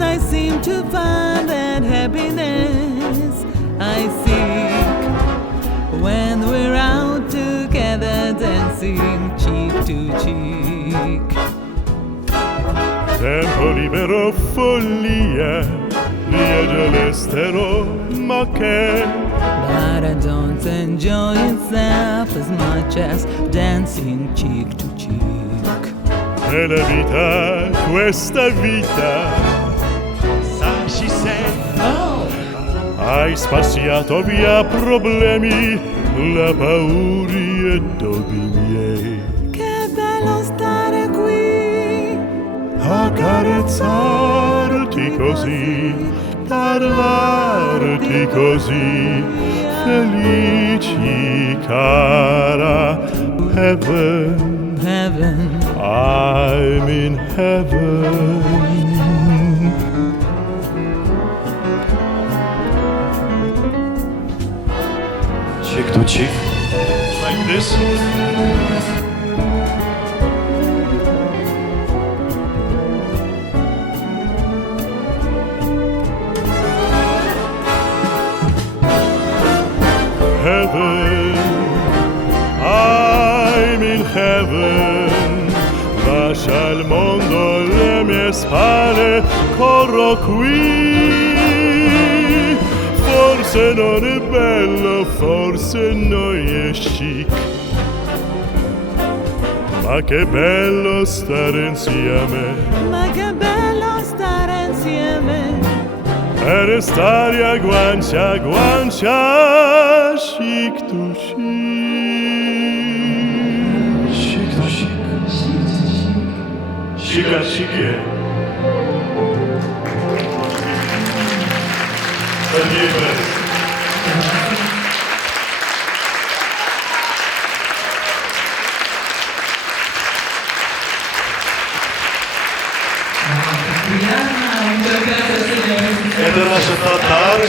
and I seem to find that happiness I seek when we're out together dancing cheek to cheek. Tempo libero, follia, viaggio all'estero, ma che But I don't enjoy itself as much as dancing cheek to cheek. è la vita, questa vita. Sai, she said, Hai spaziato via problemi, la paura e dubbi miei. Che bello stare qui, Accarezzarti così, parlarti così, felici cara. Heaven, heaven. I'm in heaven. cheek to cheek, like this. Heaven, I'm in heaven. Lascia il mondo alle mie spalle, corro qui. Forse non è bello, forse non è chic, ma che bello stare insieme Ma che bello stare insieme, e restare a guancia, chic to chic. Chic to chic. Chic a chic. Это наша татарочка.